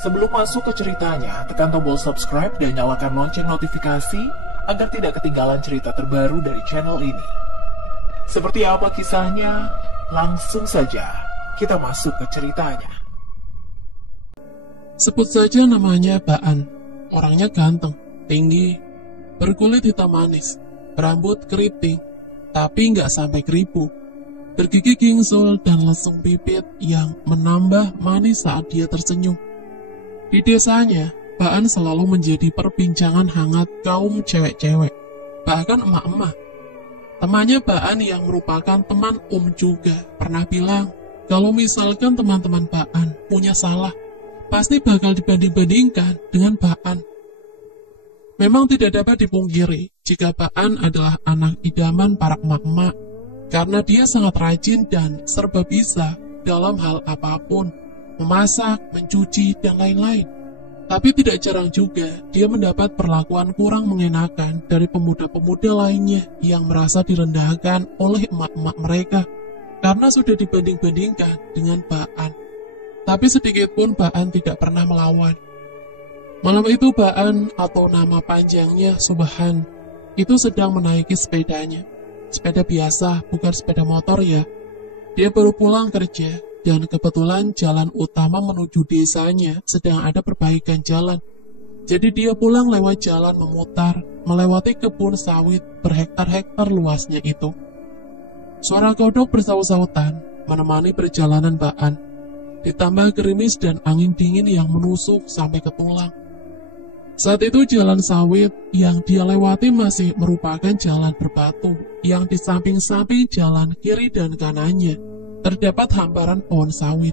Sebelum masuk ke ceritanya, tekan tombol subscribe dan nyalakan lonceng notifikasi agar tidak ketinggalan cerita terbaru dari channel ini. Seperti apa kisahnya? Langsung saja kita masuk ke ceritanya. Sebut saja namanya Baan. Orangnya ganteng, tinggi, berkulit hitam manis, berambut keriting, tapi nggak sampai keribu. Bergigi gingsul dan lesung pipit yang menambah manis saat dia tersenyum. Di desanya, Baan selalu menjadi perbincangan hangat kaum cewek-cewek, bahkan emak-emak. Temannya Baan yang merupakan teman juga pernah bilang, kalau misalkan teman-teman Baan punya salah, pasti bakal dibanding-bandingkan dengan Baan. Memang tidak dapat dipungkiri jika Baan adalah anak idaman para emak-emak, karena dia sangat rajin dan serba bisa dalam hal apapun, memasak, mencuci, dan lain-lain. Tapi tidak jarang juga dia mendapat perlakuan kurang mengenakan dari pemuda-pemuda lainnya yang merasa direndahkan oleh emak-emak mereka karena sudah dibanding-bandingkan dengan Baan. Tapi sedikit pun Baan tidak pernah melawan. Malam itu Baan atau nama panjangnya Subhan itu sedang menaiki sepedanya. Sepeda biasa, bukan sepeda motor ya. Dia baru pulang kerja dan kebetulan jalan utama menuju desanya sedang ada perbaikan jalan. Jadi dia pulang lewat jalan memutar, melewati kebun sawit berhektar-hektar luasnya itu. Suara kodok bersaut-sautan menemani perjalanan Baan, ditambah gerimis dan angin dingin yang menusuk sampai ke tulang. Saat itu jalan sawit yang dia lewati masih merupakan jalan berbatu yang di samping-samping jalan kiri dan kanannya terdapat hamparan pohon sawit.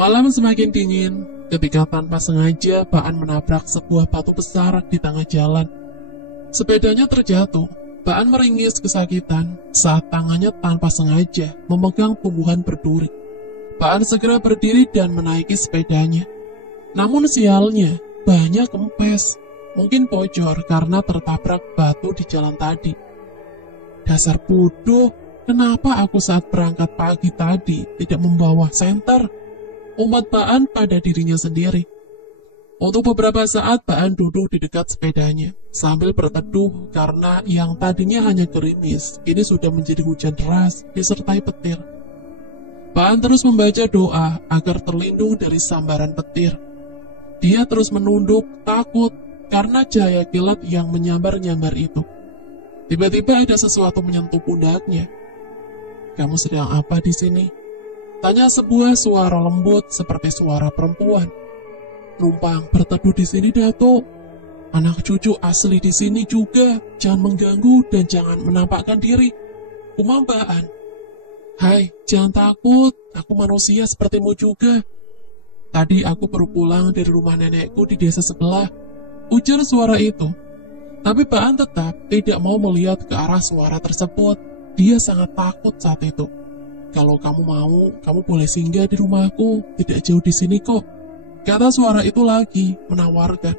Malam semakin dingin ketika tanpa sengaja Baan menabrak sebuah batu besar di tengah jalan. Sepedanya terjatuh. Baan meringis kesakitan saat tangannya tanpa sengaja memegang tumbuhan berduri. Baan segera berdiri dan menaiki sepedanya. Namun sialnya, banyak kempes, mungkin bocor karena tertabrak batu di jalan tadi. Dasar bodoh, kenapa aku saat berangkat pagi tadi tidak membawa senter? Umat Baan pada dirinya sendiri. Untuk beberapa saat Baan duduk di dekat sepedanya, sambil berteduh karena yang tadinya hanya gerimis, ini sudah menjadi hujan deras disertai petir. Baan terus membaca doa agar terlindung dari sambaran petir. Dia terus menunduk, takut, karena cahaya kilat yang menyambar-nyambar itu. Tiba-tiba ada sesuatu menyentuh pundaknya. "Kamu sedang apa di sini?" Tanya sebuah suara lembut seperti suara perempuan. "Numpang berteduh di sini, Dato. Anak cucu asli di sini juga. Jangan mengganggu dan jangan menampakkan diri," umam Baan. "Hai, jangan takut. Aku manusia sepertimu juga. Tadi aku baru pulang dari rumah nenekku di desa sebelah," ujar suara itu. Tapi Baan tetap tidak mau melihat ke arah suara tersebut. Dia sangat takut saat itu. "Kalau kamu mau, kamu boleh singgah di rumahku, tidak jauh di sini kok," kata suara itu lagi menawarkan.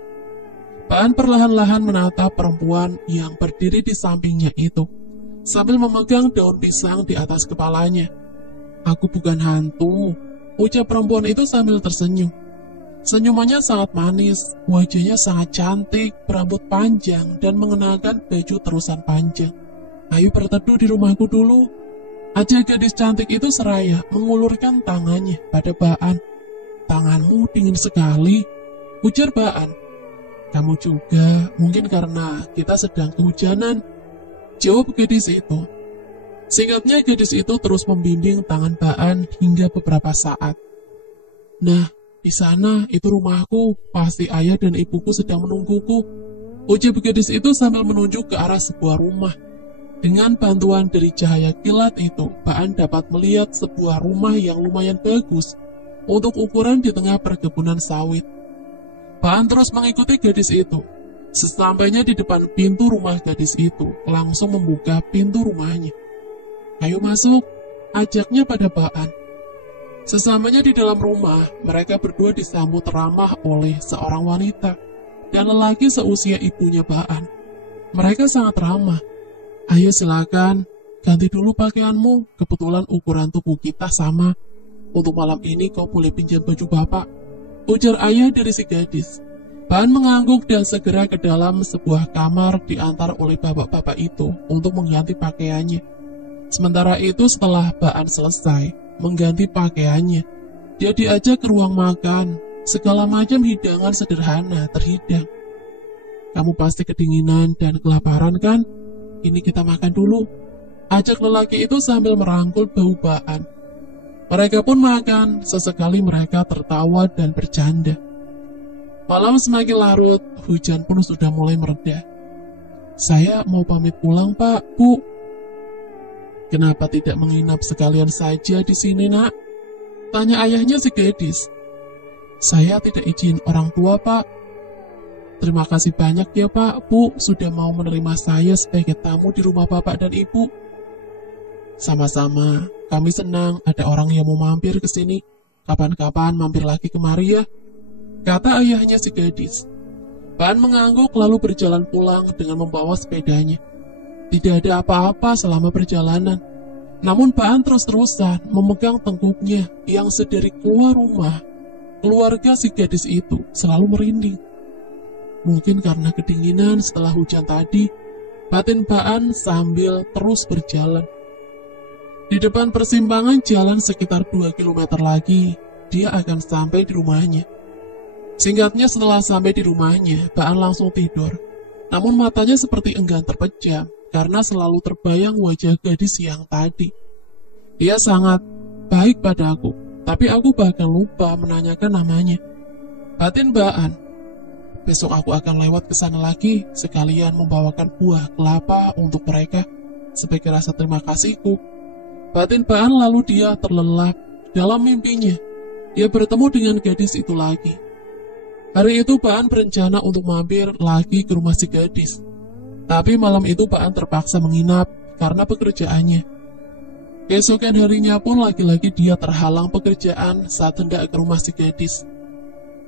Baan perlahan-lahan menatap perempuan yang berdiri di sampingnya itu, sambil memegang daun pisang di atas kepalanya. "Aku bukan hantu," ucap perempuan itu sambil tersenyum. Senyumannya sangat manis, wajahnya sangat cantik, berambut panjang, dan mengenakan baju terusan panjang. "Ayo berteduh di rumahku dulu," ajak gadis cantik itu seraya mengulurkan tangannya pada Baan. "Tanganmu dingin sekali," ujar Baan. "Kamu juga, mungkin karena kita sedang kehujanan," jawab gadis itu. Singkatnya gadis itu terus membimbing tangan Baan hingga beberapa saat. "Nah, di sana itu rumahku, pasti ayah dan ibuku sedang menungguku," ucap gadis itu sambil menunjuk ke arah sebuah rumah. Dengan bantuan dari cahaya kilat itu, Baan dapat melihat sebuah rumah yang lumayan bagus untuk ukuran di tengah perkebunan sawit. Baan terus mengikuti gadis itu. Sesampainya di depan pintu rumah gadis itu, langsung membuka pintu rumahnya. "Ayo masuk," ajaknya pada Baan. Sesamanya di dalam rumah, mereka berdua disambut ramah oleh seorang wanita dan lelaki seusia ibunya Baan. Mereka sangat ramah. "Ayo silakan, ganti dulu pakaianmu, kebetulan ukuran tubuh kita sama. Untuk malam ini kau boleh pinjam baju bapak," ujar ayah dari si gadis. Baan mengangguk dan segera ke dalam sebuah kamar diantar oleh bapak-bapak itu untuk mengganti pakaiannya. Sementara itu setelah Baan selesai mengganti pakaiannya, dia diajak ke ruang makan. Segala macam hidangan sederhana terhidang. Kamu pasti kedinginan dan kelaparan kan? Ini kita makan dulu, ajak lelaki itu sambil merangkul bau Baan. Mereka pun makan, sesekali mereka tertawa dan bercanda. Malam semakin larut, hujan pun sudah mulai mereda. Saya mau pamit pulang, Pak, Bu. Kenapa tidak menginap sekalian saja di sini, Nak? Tanya ayahnya si gadis. Saya tidak izin orang tua, Pak. Terima kasih banyak ya, Pak, Bu, sudah mau menerima saya sebagai tamu di rumah Bapak dan Ibu. Sama-sama, kami senang ada orang yang mau mampir ke sini. Kapan-kapan mampir lagi kemari ya, kata ayahnya si gadis. Baan mengangguk lalu berjalan pulang dengan membawa sepedanya. Tidak ada apa-apa selama perjalanan. Namun Baan terus-terusan memegang tengkuknya yang sedari keluar rumah. Keluarga si gadis itu selalu merinding. Mungkin karena kedinginan setelah hujan tadi, batin Baan sambil terus berjalan. Di depan persimpangan jalan sekitar 2 km lagi, dia akan sampai di rumahnya. Singkatnya setelah sampai di rumahnya, Baan langsung tidur. Namun matanya seperti enggan terpejam, karena selalu terbayang wajah gadis yang tadi. Dia sangat baik padaku, tapi aku bahkan lupa menanyakan namanya. Batin Baan, besok aku akan lewat ke sana lagi, sekalian membawakan buah kelapa untuk mereka, sebagai rasa terima kasihku. Batin Baan lalu dia terlelap dalam mimpinya. Dia bertemu dengan gadis itu lagi. Hari itu Baan berencana untuk mampir lagi ke rumah si gadis. Tapi malam itu Baan terpaksa menginap karena pekerjaannya. Keesokan harinya pun lagi-lagi dia terhalang pekerjaan saat hendak ke rumah si gadis.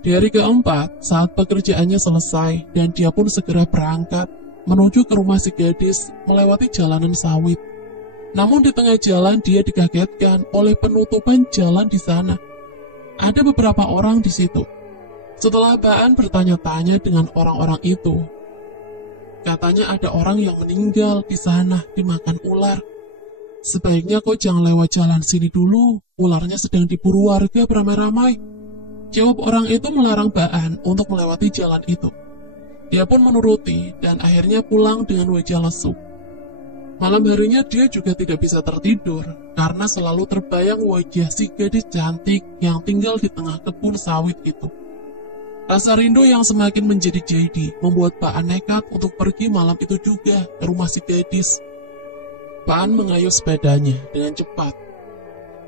Di hari keempat, saat pekerjaannya selesai dan dia pun segera berangkat menuju ke rumah si gadis melewati jalanan sawit. Namun di tengah jalan dia dikagetkan oleh penutupan jalan di sana. Ada beberapa orang di situ. Setelah Baan bertanya-tanya dengan orang-orang itu, katanya ada orang yang meninggal di sana dimakan ular. Sebaiknya kau jangan lewat jalan sini dulu, ularnya sedang diburu warga beramai-ramai. Jawab orang itu melarang Baan untuk melewati jalan itu. Dia pun menuruti dan akhirnya pulang dengan wajah lesu. Malam harinya dia juga tidak bisa tertidur karena selalu terbayang wajah si gadis cantik yang tinggal di tengah kebun sawit itu. Rasa rindu yang semakin menjadi-jadi membuat Baan nekat untuk pergi malam itu juga ke rumah si gadis. Baan mengayuh sepedanya dengan cepat.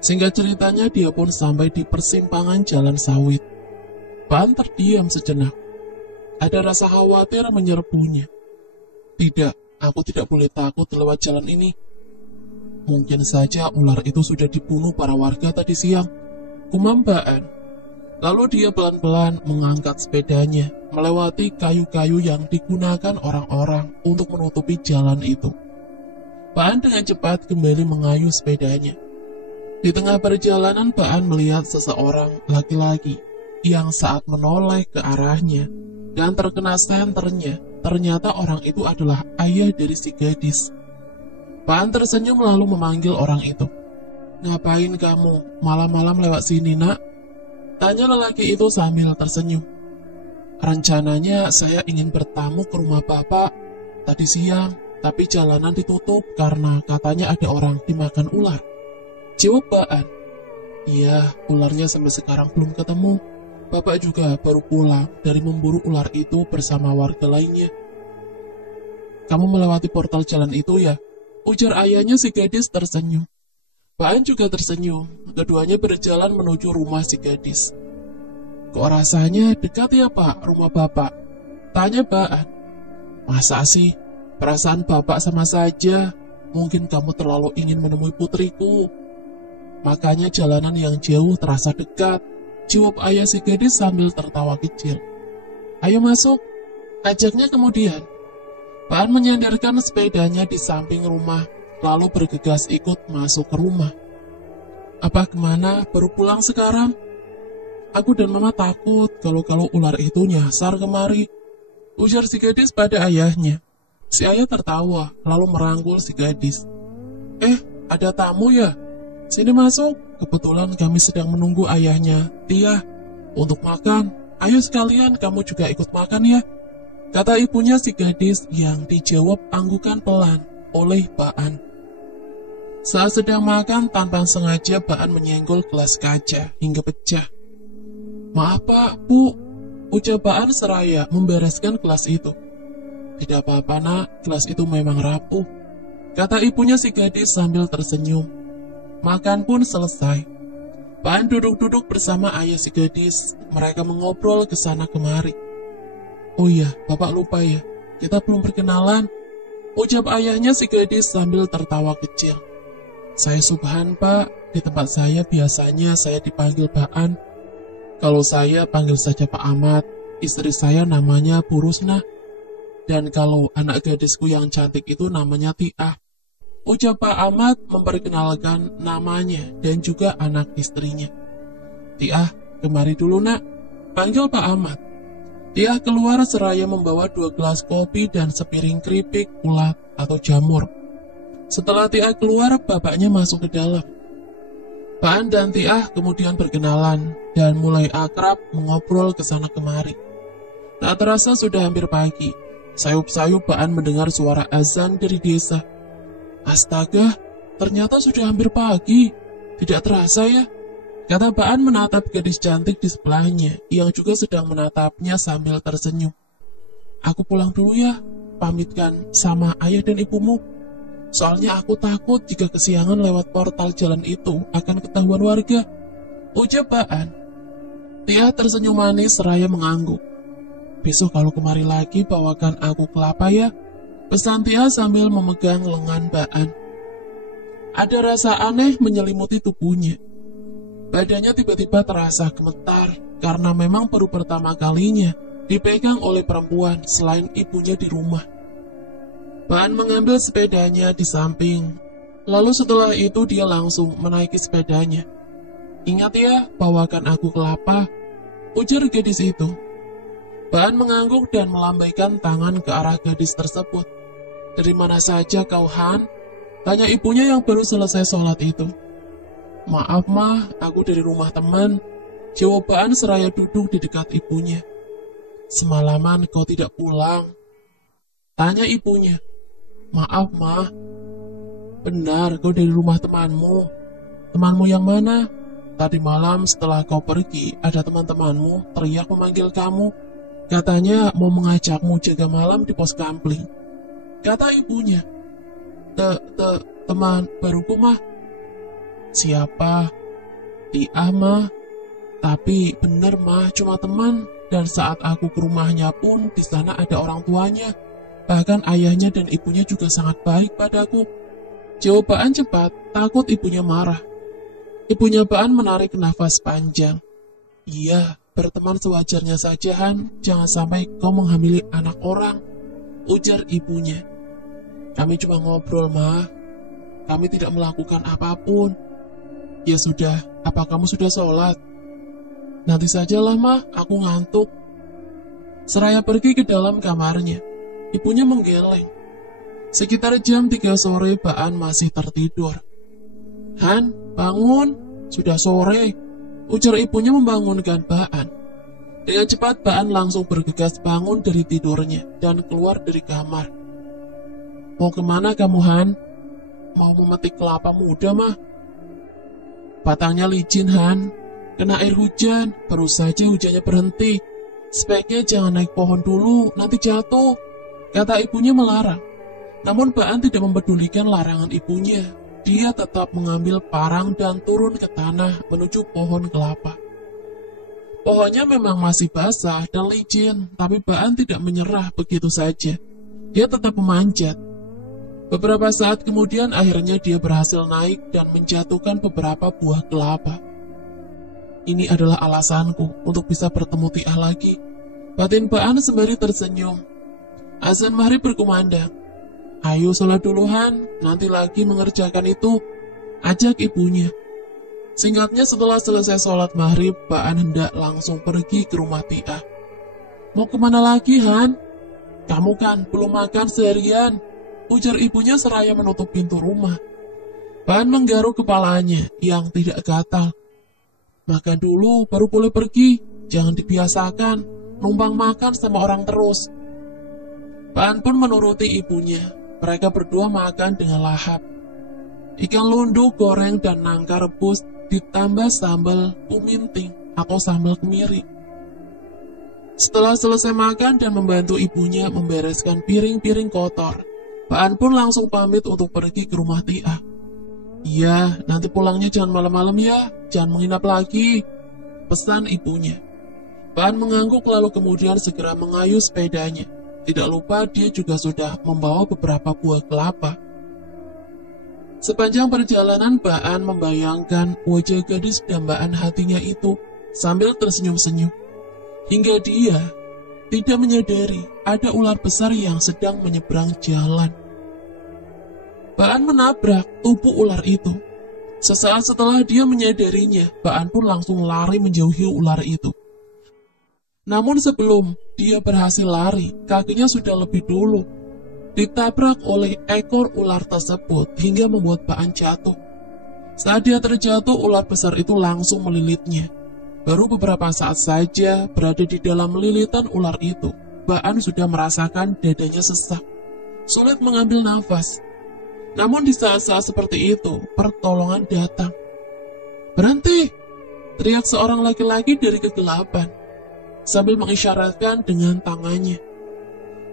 Singkat ceritanya dia pun sampai di persimpangan jalan sawit. Baan terdiam sejenak. Ada rasa khawatir menyerbunya. Tidak, aku tidak boleh takut lewat jalan ini. Mungkin saja ular itu sudah dibunuh para warga tadi siang, gumam Baan. Lalu dia pelan-pelan mengangkat sepedanya, melewati kayu-kayu yang digunakan orang-orang untuk menutupi jalan itu. Baan dengan cepat kembali mengayuh sepedanya. Di tengah perjalanan Baan melihat seseorang laki-laki yang saat menoleh ke arahnya dan terkena senternya. Ternyata orang itu adalah ayah dari si gadis. Baan tersenyum lalu memanggil orang itu. Ngapain kamu malam-malam lewat sini, Nak? Tanya lelaki itu sambil tersenyum. Rencananya saya ingin bertamu ke rumah Bapak tadi siang, tapi jalanan ditutup karena katanya ada orang dimakan ular. Jawab Baan. Iya, ularnya sampai sekarang belum ketemu. Bapak juga baru pulang dari memburu ular itu bersama warga lainnya. Kamu melewati portal jalan itu ya? Ujar ayahnya si gadis tersenyum. Baan juga tersenyum. Keduanya berjalan menuju rumah si gadis. Kok rasanya dekat ya Pak, rumah Bapak? Tanya Baan. Masa sih? Perasaan Bapak sama saja. Mungkin kamu terlalu ingin menemui putriku. Makanya jalanan yang jauh terasa dekat. Jawab ayah si gadis sambil tertawa kecil. Ayo masuk, ajaknya kemudian. Baan menyandarkan sepedanya di samping rumah, lalu bergegas ikut masuk ke rumah. Apa kemana, baru pulang sekarang? Aku dan Mama takut kalau ular itu nyasar kemari, ujar si gadis pada ayahnya. Si ayah tertawa, lalu merangkul si gadis. Ada tamu ya? Sini masuk, kebetulan kami sedang menunggu ayahnya, Tia, untuk makan. Ayo sekalian kamu juga ikut makan ya, kata ibunya si gadis yang dijawab anggukan pelan oleh Baan. Saat sedang makan, tanpa sengaja Baan menyenggol gelas kaca hingga pecah. Maaf Pak, Bu, ucap Baan seraya membereskan gelas itu. Tidak apa-apa nak, gelas itu memang rapuh, kata ibunya si gadis sambil tersenyum. Makan pun selesai. Baan duduk-duduk bersama ayah si gadis. Mereka mengobrol ke sana kemari. Oh iya, Bapak lupa ya, kita belum berkenalan, ucap ayahnya si gadis sambil tertawa kecil. Saya Subhan Pak, di tempat saya biasanya saya dipanggil Baan. Kalau saya panggil saja Pak Ahmad, istri saya namanya Bu Rusna. Dan kalau anak gadisku yang cantik itu namanya Tiah, ucap Pak Ahmad memperkenalkan namanya dan juga anak istrinya. Tiah, kemari dulu nak, panggil Pak Ahmad. Tiah keluar seraya membawa 2 gelas kopi dan sepiring keripik, ulat atau jamur. Setelah Tiah keluar, bapaknya masuk ke dalam. Baan dan Tiah kemudian berkenalan dan mulai akrab mengobrol ke sana kemari. Tak terasa sudah hampir pagi. Sayup-sayup Baan mendengar suara azan dari desa. Astaga, ternyata sudah hampir pagi. Tidak terasa ya, kata Baan menatap gadis cantik di sebelahnya yang juga sedang menatapnya sambil tersenyum. Aku pulang dulu ya, pamitkan sama ayah dan ibumu. Soalnya aku takut jika kesiangan lewat portal jalan itu akan ketahuan warga, ucap Baan. Tiah tersenyum manis seraya mengangguk. Besok kalau kemari lagi bawakan aku kelapa ya, pesan Tiah sambil memegang lengan Baan. Ada rasa aneh menyelimuti tubuhnya. Badannya tiba-tiba terasa gemetar karena memang baru pertama kalinya dipegang oleh perempuan selain ibunya di rumah. Baan mengambil sepedanya di samping, lalu setelah itu dia langsung menaiki sepedanya. Ingat ya, bawakan aku kelapa, ujar gadis itu. Baan mengangguk dan melambaikan tangan ke arah gadis tersebut. Dari mana saja kau Han? Tanya ibunya yang baru selesai sholat itu. Maaf mah, aku dari rumah teman, jawab Baan seraya duduk di dekat ibunya. Semalaman kau tidak pulang? Tanya ibunya. Maaf mah. Benar, kau dari rumah temanmu. Temanmu yang mana? Tadi malam setelah kau pergi, ada teman-temanmu teriak memanggil kamu. Katanya mau mengajakmu jaga malam di pos kampling, kata ibunya. Teman baruku mah. Siapa? Tiah mah. Tapi bener mah, cuma teman. Dan saat aku ke rumahnya pun di sana ada orang tuanya. Bahkan ayahnya dan ibunya juga sangat baik padaku. Jawab Baan cepat, takut ibunya marah. Ibunya Baan menarik nafas panjang. Iya, berteman sewajarnya saja Han, jangan sampai kau menghamili anak orang, ujar ibunya. Kami cuma ngobrol mah, kami tidak melakukan apapun. Ya sudah, apa kamu sudah sholat? Nanti sajalah mah, aku ngantuk. Seraya pergi ke dalam kamarnya. Ibunya menggeleng. Sekitar jam 3 sore Baan masih tertidur. Han, bangun, sudah sore, ujar ibunya membangunkan Baan. Dengan cepat Baan langsung bergegas bangun dari tidurnya dan keluar dari kamar. Mau kemana kamu Han? Mau memetik kelapa muda mah. Batangnya licin Han, kena air hujan, baru saja hujannya berhenti. Sebaiknya jangan naik pohon dulu, nanti jatuh, kata ibunya melarang. Namun Baan tidak mempedulikan larangan ibunya. Dia tetap mengambil parang dan turun ke tanah menuju pohon kelapa. Pohonnya memang masih basah dan licin, tapi Baan tidak menyerah begitu saja. Dia tetap memanjat. Beberapa saat kemudian akhirnya dia berhasil naik dan menjatuhkan beberapa buah kelapa. Ini adalah alasanku untuk bisa bertemu Tiah lagi, batin Baan sembari tersenyum. Azan maghrib berkumandang. Ayo sholat dulu Han, nanti lagi mengerjakan itu, ajak ibunya. Singkatnya, setelah selesai sholat maghrib, Baan hendak langsung pergi ke rumah Tiah. Mau kemana lagi, Han? Kamu kan belum makan seharian, ujar ibunya seraya menutup pintu rumah. Baan menggaruk kepalanya yang tidak gatal. Makan dulu baru boleh pergi, jangan dibiasakan numpang makan sama orang terus. Baan pun menuruti ibunya. Mereka berdua makan dengan lahap. Ikan lundu goreng dan nangka rebus ditambah sambal uminting atau sambal kemiri. Setelah selesai makan dan membantu ibunya membereskan piring-piring kotor, Baan pun langsung pamit untuk pergi ke rumah Tiah. Iya, nanti pulangnya jangan malam-malam ya, jangan menginap lagi, pesan ibunya. Baan mengangguk lalu kemudian segera mengayuh sepedanya. Tidak lupa dia juga sudah membawa beberapa buah kelapa. Sepanjang perjalanan, Baan membayangkan wajah gadis dambaan hatinya itu sambil tersenyum-senyum. Hingga dia tidak menyadari ada ular besar yang sedang menyeberang jalan. Baan menabrak tubuh ular itu. Sesaat setelah dia menyadarinya, Baan pun langsung lari menjauhi ular itu. Namun sebelum dia berhasil lari, kakinya sudah lebih dulu ditabrak oleh ekor ular tersebut hingga membuat Baan jatuh. Saat dia terjatuh, ular besar itu langsung melilitnya. Baru beberapa saat saja berada di dalam lilitan ular itu, Baan sudah merasakan dadanya sesak, sulit mengambil nafas. Namun di saat-saat seperti itu, pertolongan datang. "Berhenti!" teriak seorang laki-laki dari kegelapan, sambil mengisyaratkan dengan tangannya.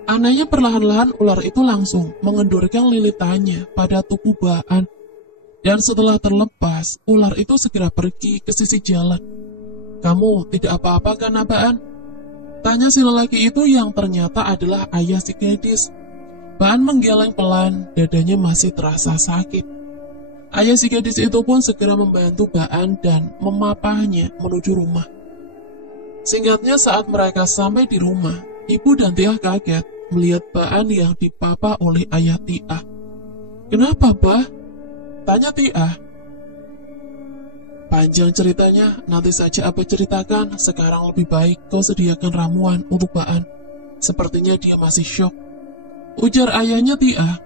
Anehnya perlahan-lahan ular itu langsung mengendorkan lilitannya pada tubuh Baan. Dan setelah terlepas, ular itu segera pergi ke sisi jalan. "Kamu tidak apa-apa kan, Baan?" tanya si lelaki itu yang ternyata adalah ayah si gadis. Baan menggeleng pelan, dadanya masih terasa sakit. Ayah si gadis itu pun segera membantu Baan dan memapahnya menuju rumah. Singkatnya, saat mereka sampai di rumah, ibu dan Tiah kaget melihat Baan yang dipapah oleh ayah Tiah. "Kenapa, Bah?" tanya Tiah. "Panjang ceritanya, nanti saja Abah ceritakan. Sekarang lebih baik kau sediakan ramuan untuk Baan. Sepertinya dia masih syok," ujar ayahnya Tiah.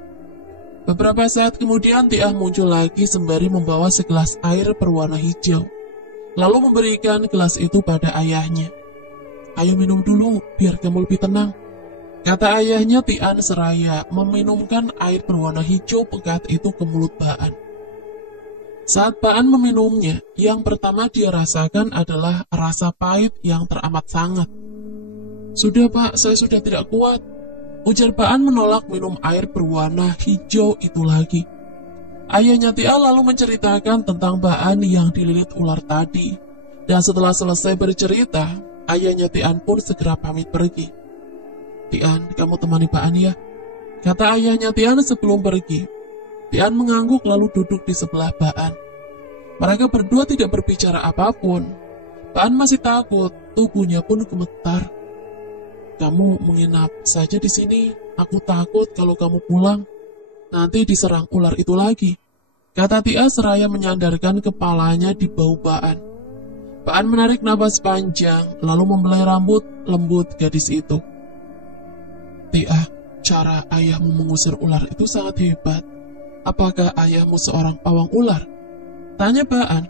Beberapa saat kemudian Tiah muncul lagi sembari membawa segelas air berwarna hijau, lalu memberikan gelas itu pada ayahnya. "Ayo minum dulu, biar kamu lebih tenang," kata ayahnya Tian seraya meminumkan air berwarna hijau pekat itu ke mulut Baan. Saat Baan meminumnya, yang pertama dia rasakan adalah rasa pahit yang teramat sangat. "Sudah, Pak, saya sudah tidak kuat," ujar Baan menolak minum air berwarna hijau itu lagi. Ayahnya Tiah lalu menceritakan tentang Baan yang dililit ular tadi. Dan setelah selesai bercerita, ayahnya Tian pun segera pamit pergi. "Tian, kamu temani Baan ya," kata ayahnya Tian sebelum pergi. Tian mengangguk lalu duduk di sebelah Baan. Mereka berdua tidak berbicara apapun. Baan masih takut, tubuhnya pun gemetar. "Kamu menginap saja di sini. Aku takut kalau kamu pulang nanti diserang ular itu lagi," kata Tiah seraya menyandarkan kepalanya di bahu Baan. Baan menarik napas panjang, lalu membelai rambut lembut gadis itu. "Tiah, cara ayahmu mengusir ular itu sangat hebat. Apakah ayahmu seorang pawang ular?" tanya Baan.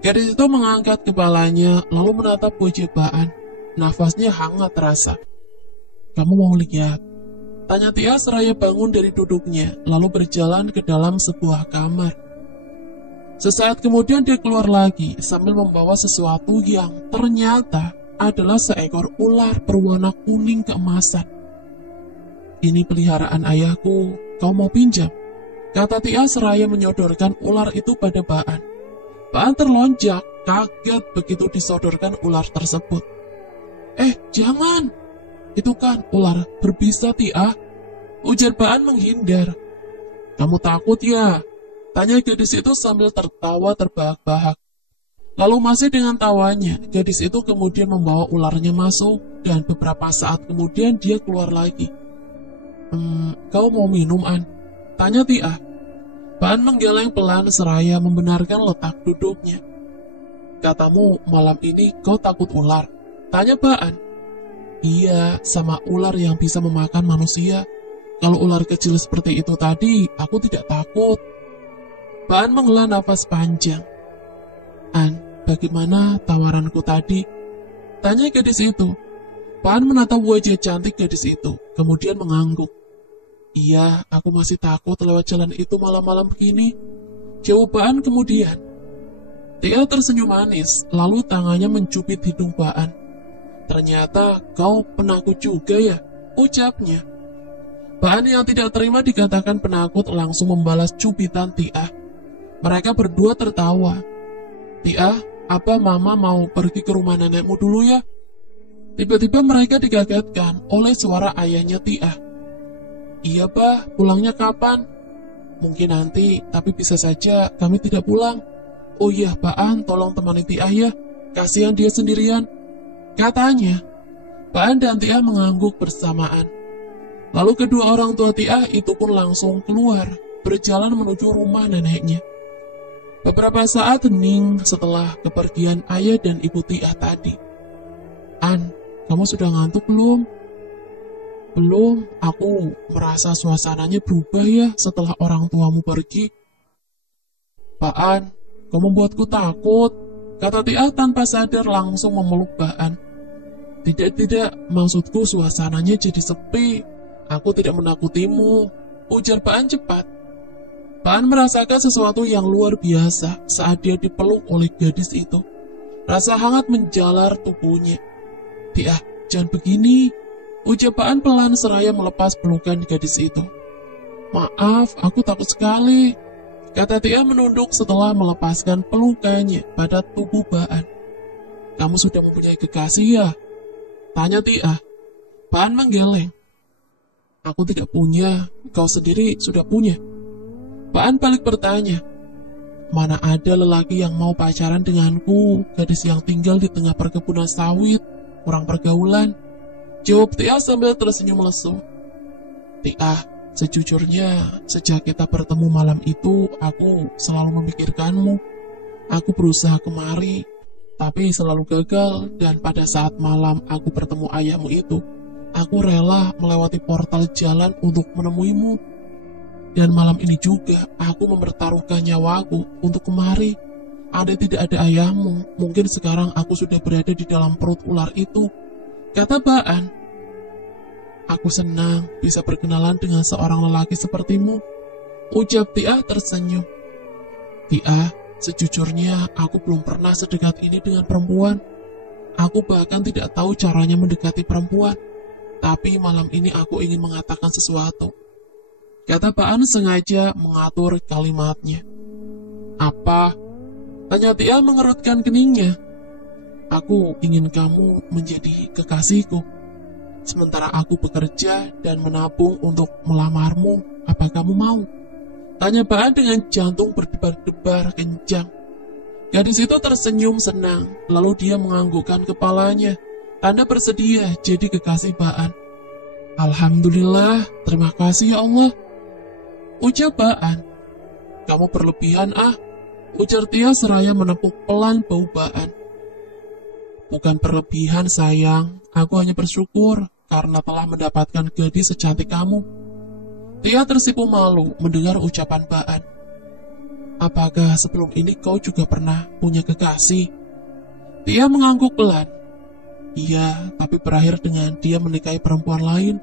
Gadis itu mengangkat kepalanya, lalu menatap wajah Baan. Nafasnya hangat terasa. "Kamu mau lihat?" tanya Tiah seraya bangun dari duduknya, lalu berjalan ke dalam sebuah kamar. Sesaat kemudian dia keluar lagi sambil membawa sesuatu yang ternyata adalah seekor ular berwarna kuning keemasan. "Ini peliharaan ayahku, kau mau pinjam?" kata Tiah seraya menyodorkan ular itu pada Baan. Baan terlonjak, kaget begitu disodorkan ular tersebut. Jangan! Itu kan ular berbisa, Tiah," ujar Baan menghindar. "Kamu takut ya?" tanya gadis itu sambil tertawa terbahak-bahak. Lalu masih dengan tawanya, gadis itu kemudian membawa ularnya masuk, dan beberapa saat kemudian dia keluar lagi. Kau mau minum, An?" tanya Tiah. Baan menggeleng pelan seraya membenarkan letak duduknya. Katamu malam ini kau takut ular. Tanya Baan. Iya, sama ular yang bisa memakan manusia. Kalau ular kecil seperti itu tadi, aku tidak takut. Baan menghela nafas panjang. An, bagaimana tawaranku tadi? Tanya gadis itu. Baan menatap wajah cantik gadis itu, kemudian mengangguk. Iya, aku masih takut lewat jalan itu malam-malam begini. Jawab Baan kemudian. Tia tersenyum manis, lalu tangannya mencubit hidung Baan. Ternyata kau penakut juga ya, ucapnya. Baan yang tidak terima dikatakan penakut langsung membalas cubitan Tia. Mereka berdua tertawa. Tia, apa mama mau pergi ke rumah nenekmu dulu ya? Tiba-tiba mereka dikagetkan oleh suara ayahnya Tia. Iya bah, pulangnya kapan? Mungkin nanti, tapi bisa saja kami tidak pulang. Oh iya, Baan, tolong temani Tia ya. Kasihan dia sendirian. Katanya, Baan dan Tia mengangguk bersamaan. Lalu kedua orang tua Tia itu pun langsung keluar, berjalan menuju rumah neneknya. Beberapa saat hening setelah kepergian ayah dan ibu Tia tadi. An, kamu sudah ngantuk belum? Belum, aku merasa suasananya berubah ya setelah orang tuamu pergi. Baan, kau membuatku takut, kata Tia tanpa sadar langsung memeluk Baan. Tidak, maksudku suasananya jadi sepi. Aku tidak menakutimu, ujar Baan cepat. Baan merasakan sesuatu yang luar biasa saat dia dipeluk oleh gadis itu. Rasa hangat menjalar tubuhnya. Tia, jangan begini, ujar Baan pelan seraya melepas pelukan gadis itu. Maaf, aku takut sekali, kata Tia menunduk setelah melepaskan pelukannya pada tubuh Baan. Kamu sudah mempunyai kekasih ya? Tanya Tia. Baan menggeleng. Aku tidak punya, kau sendiri sudah punya. Baan balik bertanya. Mana ada lelaki yang mau pacaran denganku, gadis yang tinggal di tengah perkebunan sawit, kurang pergaulan. Jawab Tia sambil tersenyum lesu. Tia, sejujurnya, sejak kita bertemu malam itu, aku selalu memikirkanmu. Aku berusaha kemari, tapi selalu gagal, dan pada saat malam aku bertemu ayahmu itu, aku rela melewati portal jalan untuk menemuimu. Dan malam ini juga, aku mempertaruhkan nyawaku untuk kemari. Andai tidak ada ayahmu, mungkin sekarang aku sudah berada di dalam perut ular itu, kata Baan. Aku senang bisa berkenalan dengan seorang lelaki sepertimu, ucap Tia tersenyum. Tia, sejujurnya aku belum pernah sedekat ini dengan perempuan. Aku bahkan tidak tahu caranya mendekati perempuan. Tapi malam ini aku ingin mengatakan sesuatu, kata Baan sengaja mengatur kalimatnya. Apa? Tanya Tia mengerutkan keningnya. Aku ingin kamu menjadi kekasihku. Sementara aku bekerja dan menabung untuk melamarmu, apa kamu mau? Tanya Baan dengan jantung berdebar-debar kencang. Gadis itu tersenyum senang, lalu dia menganggukkan kepalanya, tanda bersedia jadi kekasih Baan. Alhamdulillah, terima kasih ya Allah, ucap Baan. Kamu berlebihan ujar Tia seraya menepuk pelan bau Baan. Bukan berlebihan sayang, aku hanya bersyukur karena telah mendapatkan gadis secantik kamu. Tia tersipu malu mendengar ucapan Baan. Apakah sebelum ini kau juga pernah punya kekasih? Tia mengangguk pelan. Iya, tapi berakhir dengan dia menikahi perempuan lain.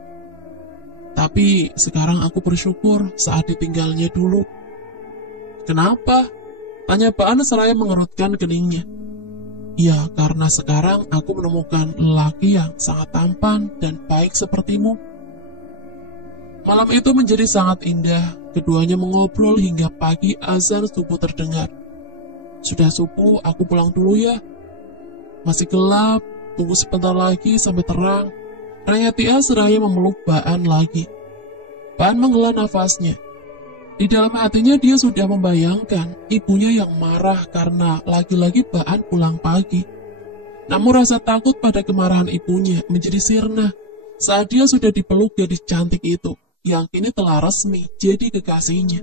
Tapi sekarang aku bersyukur saat ditinggalnya dulu. Kenapa? Tanya Baan seraya mengerutkan keningnya. Ya, karena sekarang aku menemukan lelaki yang sangat tampan dan baik sepertimu. Malam itu menjadi sangat indah. Keduanya mengobrol hingga pagi azan subuh terdengar. Sudah subuh, aku pulang dulu ya. Masih gelap, tunggu sebentar lagi sampai terang. Raya Tia seraya memeluk Baan lagi. Baan menghela nafasnya. Di dalam hatinya dia sudah membayangkan ibunya yang marah karena lagi-lagi Baan pulang pagi. Namun rasa takut pada kemarahan ibunya menjadi sirna saat dia sudah dipeluk gadis cantik itu yang kini telah resmi jadi kekasihnya.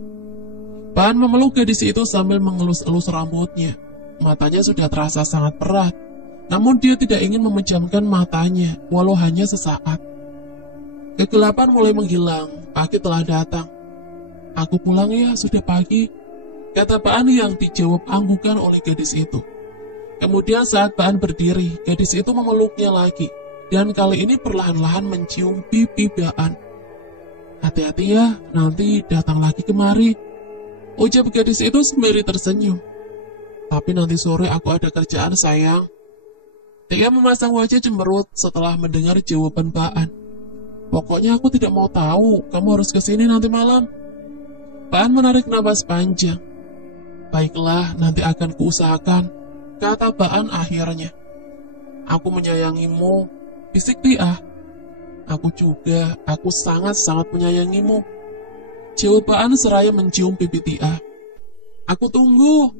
Baan memeluk gadis itu sambil mengelus-elus rambutnya. Matanya sudah terasa sangat berat, namun dia tidak ingin memejamkan matanya, walau hanya sesaat. Kegelapan mulai menghilang, pagi telah datang. "Aku pulang ya, sudah pagi," kata Baan yang dijawab anggukan oleh gadis itu. Kemudian saat Baan berdiri, gadis itu memeluknya lagi, dan kali ini perlahan-lahan mencium pipi Baan. "Hati-hati ya, nanti datang lagi kemari," ucap gadis itu sembari tersenyum. "Tapi nanti sore aku ada kerjaan sayang." Tia memasang wajah cemberut setelah mendengar jawaban Baan. "Pokoknya aku tidak mau tahu, kamu harus kesini nanti malam." Baan menarik napas panjang. "Baiklah, nanti akan kuusahakan," kata Baan akhirnya. "Aku menyayangimu," bisik Tia. "Aku juga, aku sangat-sangat menyayangimu," jawab Baan seraya mencium pipi Tia. "Aku tunggu,"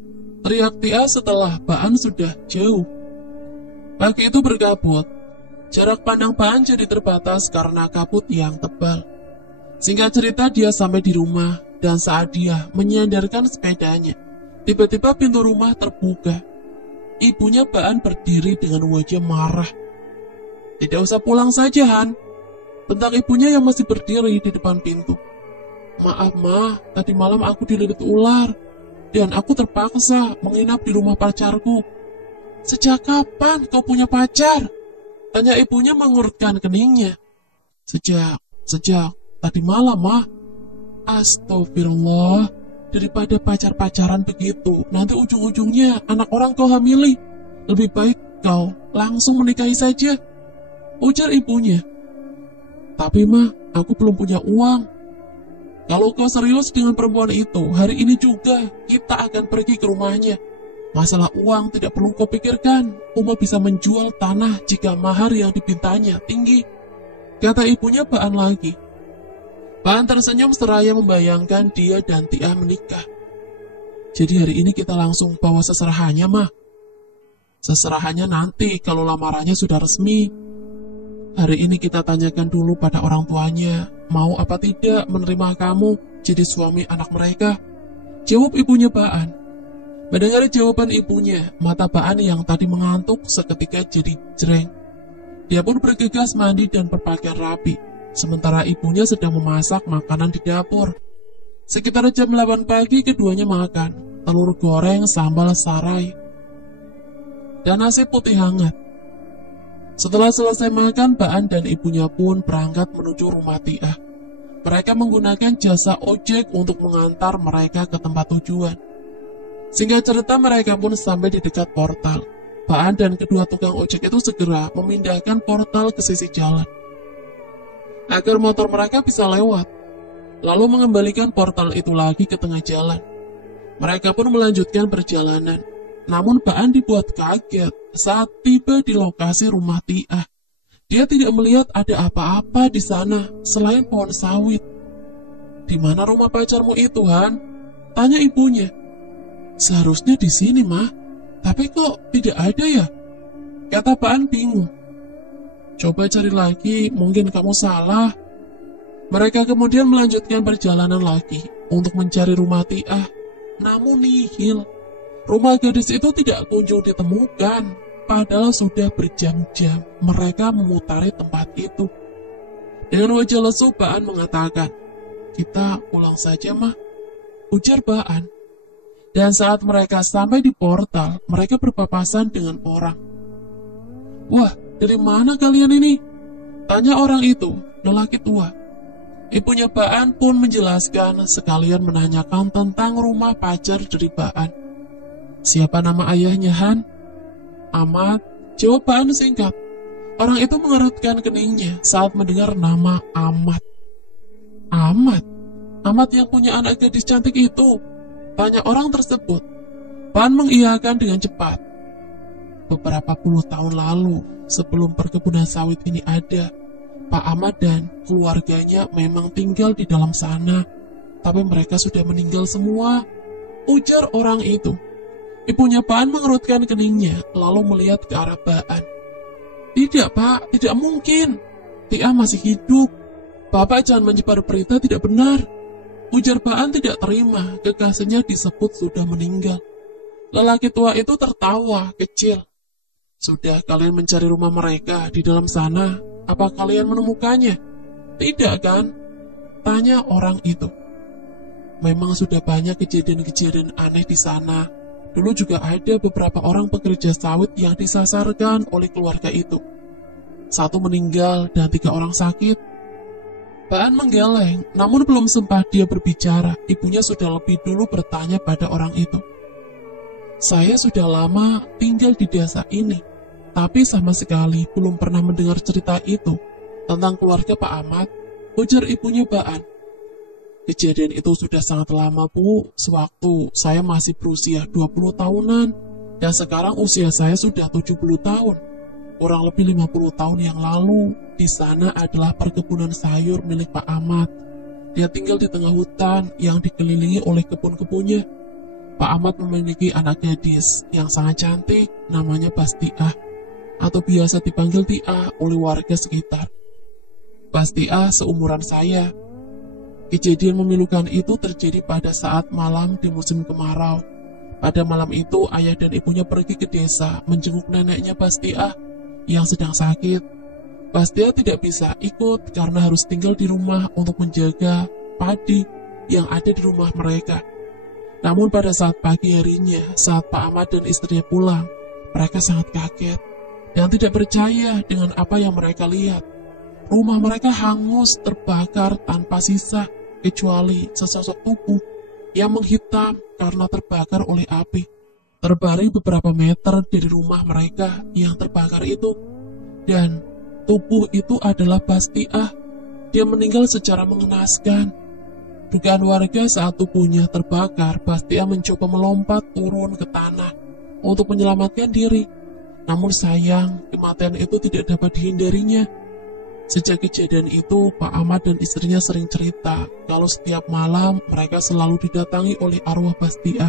teriak Tia setelah Baan sudah jauh. Pagi itu berkabut. Jarak pandang Baan jadi terbatas karena kabut yang tebal. Singkat cerita, dia sampai di rumah, dan saat dia menyandarkan sepedanya, tiba-tiba pintu rumah terbuka. Ibunya Baan berdiri dengan wajah marah. "Tidak usah pulang saja, Han," bentak ibunya yang masih berdiri di depan pintu. "Maaf, Ma, tadi malam aku dililit ular, dan aku terpaksa menginap di rumah pacarku." "Sejak kapan kau punya pacar?" tanya ibunya mengurutkan keningnya. Sejak tadi malam, Ma." "Astagfirullah, daripada pacar-pacaran begitu, nanti ujung-ujungnya anak orang kau hamili. Lebih baik kau langsung menikahi saja," ujar ibunya. "Tapi Ma, aku belum punya uang. Kalau kau serius dengan perempuan itu, hari ini juga kita akan pergi ke rumahnya. Masalah uang tidak perlu kau pikirkan, Uma bisa menjual tanah jika mahar yang dipintanya tinggi," kata ibunya Baan lagi. Baan tersenyum seraya membayangkan dia dan Tia menikah. "Jadi hari ini kita langsung bawa seserahannya, Ma?" "Seserahannya nanti kalau lamarannya sudah resmi. Hari ini kita tanyakan dulu pada orang tuanya, mau apa tidak menerima kamu jadi suami anak mereka," jawab ibunya Baan. Mendengar jawaban ibunya, mata Baan yang tadi mengantuk seketika jadi jreng. Dia pun bergegas mandi dan berpakaian rapi, sementara ibunya sedang memasak makanan di dapur. Sekitar jam 8 pagi keduanya makan telur goreng sambal sarai dan nasi putih hangat. Setelah selesai makan, Baan dan ibunya pun berangkat menuju rumah Tia. Mereka menggunakan jasa ojek untuk mengantar mereka ke tempat tujuan. Singkat cerita, mereka pun sampai di dekat portal. Baan dan kedua tukang ojek itu segera memindahkan portal ke sisi jalan agar motor mereka bisa lewat, lalu mengembalikan portal itu lagi ke tengah jalan. Mereka pun melanjutkan perjalanan. Namun Baan dibuat kaget saat tiba di lokasi rumah Tia. Dia tidak melihat ada apa-apa di sana selain pohon sawit. "Di mana rumah pacarmu itu, Han?" tanya ibunya. "Seharusnya di sini, Ma. Tapi kok tidak ada ya?" kata Baan bingung. "Coba cari lagi, mungkin kamu salah." Mereka kemudian melanjutkan perjalanan lagi untuk mencari rumah Tia. Namun nihil. Rumah gadis itu tidak kunjung ditemukan, padahal sudah berjam-jam mereka memutari tempat itu. Dengan wajah lesu, Baan mengatakan, "Kita pulang saja, Ma," ujar Baan. Dan saat mereka sampai di portal, mereka berpapasan dengan orang. "Wah, dari mana kalian ini?" tanya orang itu, lelaki tua. Ibunya Baan pun menjelaskan sekalian menanyakan tentang rumah pacar dari Baan. "Siapa nama ayahnya, Han?" "Ahmad," jawab Baan singkat. Orang itu mengerutkan keningnya saat mendengar nama Ahmad. Ahmad yang punya anak gadis cantik itu?" tanya orang tersebut. Baan mengiyakan dengan cepat. "Beberapa puluh tahun lalu, sebelum perkebunan sawit ini ada, Pak Ahmad dan keluarganya memang tinggal di dalam sana, tapi mereka sudah meninggal semua," ujar orang itu. Ibunya Baan mengerutkan keningnya, lalu melihat ke arah Baan. "Tidak, Pak, tidak mungkin. Tia masih hidup. Bapak jangan menyebar berita tidak benar," ujar Baan tidak terima kekasihnya disebut sudah meninggal. Lelaki tua itu tertawa kecil. Sudah kalian mencari rumah mereka di dalam sana? Apa kalian menemukannya? Tidak kan? Tanya orang itu. Memang sudah banyak kejadian-kejadian aneh di sana. Dulu juga ada beberapa orang pekerja sawit yang disasarkan oleh keluarga itu. 1 meninggal dan 3 orang sakit. Baan menggeleng, namun belum sempat dia berbicara, ibunya sudah lebih dulu bertanya pada orang itu. Saya sudah lama tinggal di desa ini, tapi sama sekali belum pernah mendengar cerita itu tentang keluarga Pak Ahmad, ujar ibunya Baan. Kejadian itu sudah sangat lama, Bu, sewaktu saya masih berusia 20 tahunan, dan sekarang usia saya sudah 70 tahun. Kurang lebih 50 tahun yang lalu, di sana adalah perkebunan sayur milik Pak Ahmad. Dia tinggal di tengah hutan yang dikelilingi oleh kebun-kebunnya. Pak Ahmad memiliki anak gadis yang sangat cantik, namanya Bastiah, atau biasa dipanggil Tia oleh warga sekitar. Bastiah seumuran saya. Kejadian memilukan itu terjadi pada saat malam di musim kemarau. Pada malam itu, ayah dan ibunya pergi ke desa menjenguk neneknya Bastiah yang sedang sakit. Bastiah tidak bisa ikut karena harus tinggal di rumah untuk menjaga padi yang ada di rumah mereka. Namun pada saat pagi harinya, saat Pak Ahmad dan istrinya pulang, mereka sangat kaget dan tidak percaya dengan apa yang mereka lihat. Rumah mereka hangus, terbakar tanpa sisa, kecuali sesosok tubuh yang menghitam karena terbakar oleh api. Terbaring beberapa meter dari rumah mereka yang terbakar itu. Dan tubuh itu adalah Bastiah. Dia meninggal secara mengenaskan. Dugaan warga saat tubuhnya terbakar, Bastiah mencoba melompat turun ke tanah untuk menyelamatkan diri. Namun sayang, kematian itu tidak dapat dihindarinya. Sejak kejadian itu, Pak Ahmad dan istrinya sering cerita kalau setiap malam mereka selalu didatangi oleh arwah Bastiah.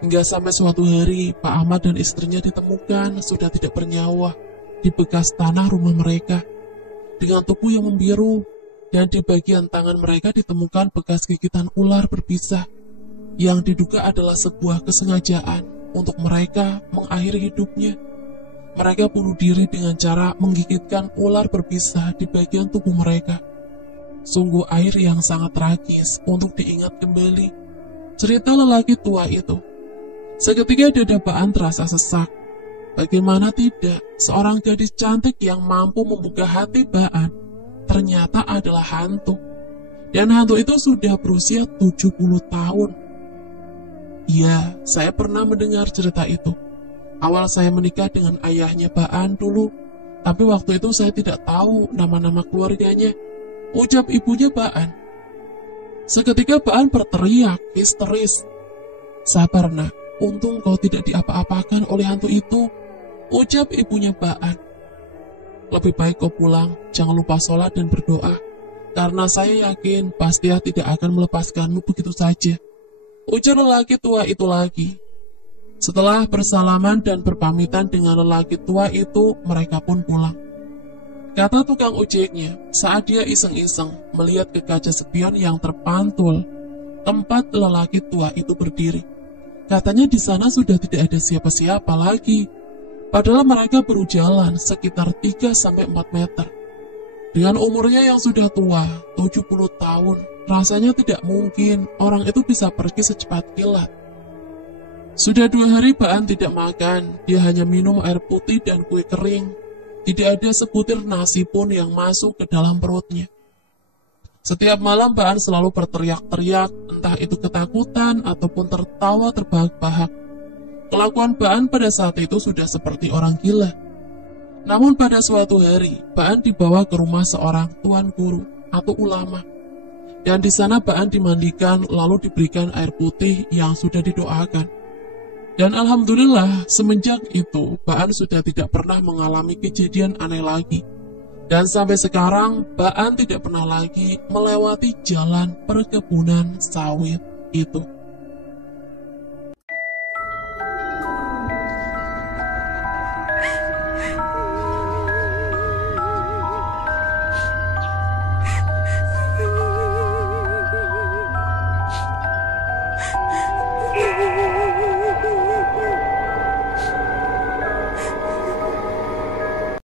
Hingga sampai suatu hari, Pak Ahmad dan istrinya ditemukan sudah tidak bernyawa di bekas tanah rumah mereka, dengan tubuh yang membiru, dan di bagian tangan mereka ditemukan bekas gigitan ular berbisa, yang diduga adalah sebuah kesengajaan untuk mereka mengakhiri hidupnya. Mereka bunuh diri dengan cara menggigitkan ular berbisa di bagian tubuh mereka. Sungguh air yang sangat tragis untuk diingat kembali. Cerita lelaki tua itu. Seketika dada Baan terasa sesak. Bagaimana tidak, seorang gadis cantik yang mampu membuka hati Baan ternyata adalah hantu. Dan hantu itu sudah berusia 70 tahun. Iya, saya pernah mendengar cerita itu. Awal saya menikah dengan ayahnya Baan dulu, tapi waktu itu saya tidak tahu nama-nama keluarganya, ucap ibunya Baan. Seketika Baan berteriak histeris. Sabar nak, untung kau tidak diapa-apakan oleh hantu itu, ucap ibunya Baan. Lebih baik kau pulang, jangan lupa sholat dan berdoa, karena saya yakin Bastiah tidak akan melepaskanmu begitu saja, ujar lelaki tua itu lagi. Setelah bersalaman dan berpamitan dengan lelaki tua itu, mereka pun pulang. Kata tukang ojeknya, saat dia iseng-iseng melihat ke kaca spion yang terpantul tempat lelaki tua itu berdiri. Katanya di sana sudah tidak ada siapa-siapa lagi. Padahal mereka baru jalan sekitar 3-4 meter. Dengan umurnya yang sudah tua, 70 tahun, rasanya tidak mungkin orang itu bisa pergi secepat kilat. Sudah 2 hari Baan tidak makan, dia hanya minum air putih dan kue kering. Tidak ada sebutir nasi pun yang masuk ke dalam perutnya. Setiap malam Baan selalu berteriak-teriak, entah itu ketakutan ataupun tertawa terbahak-bahak. Kelakuan Baan pada saat itu sudah seperti orang gila. Namun pada suatu hari, Baan dibawa ke rumah seorang tuan guru atau ulama. Dan di sana Baan dimandikan lalu diberikan air putih yang sudah didoakan. Dan alhamdulillah, semenjak itu, Baan sudah tidak pernah mengalami kejadian aneh lagi. Dan sampai sekarang, Baan tidak pernah lagi melewati jalan perkebunan sawit itu.